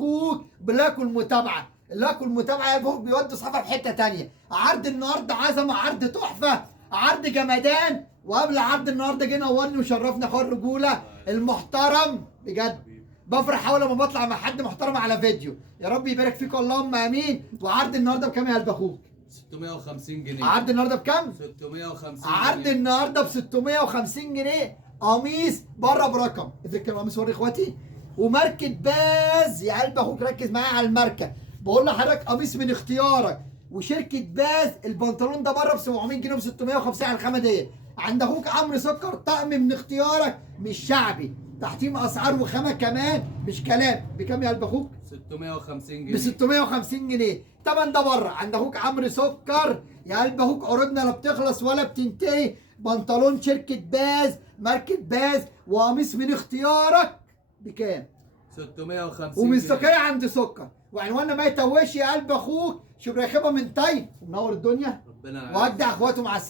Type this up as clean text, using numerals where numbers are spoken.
اخوك بلاك المتابعه. اللايك والمتابعه يا قلب اخوك بيودوا صفحه في حته تانيه. عرض النهارده عظمه، عرض تحفه، عرض جمدان. وقبل عرض النهارده جه نورني وشرفنا اخو الرجوله المحترم بجد. بفرح اول لما بطلع مع حد محترم على فيديو. يا رب يبارك فيكم اللهم امين. وعرض النهارده بكام يا قلب اخوك؟ 650 جنيه. عرض النهارده بكام؟ 650 عرض جنيه. النهارده ب 650 جنيه. قميص بره برقم. افرك القميص وري اخواتي. وماركه باز يا قلب اخوك، ركز معايا على الماركه. بقول لحضرتك قميص من اختيارك. وشركه باز البنطلون ده بره ب 700 جنيه ب 650 على الخامه ديت. عند اخوك عمرو سكر طقم من اختيارك مش شعبي. تحتيه اسعار وخامه كمان مش كلام. بكام يا قلب اخوك؟ 650 ب جنيه. 650 جنيه. طبعا ده بره. عند اخوك عمرو سكر يا قلب اخوك عروضنا لا بتخلص ولا بتنتهي. بنطلون شركه باز ماركه باز وقميص من اختيارك بكام؟ 650 ومستقية جنيه. عند سكر. وعنواننا ما يتوهش يا قلب اخوك. شبرا خيبه من طيب. منور الدنيا. ربنا يعزك. وودع اخواته مع السلامه.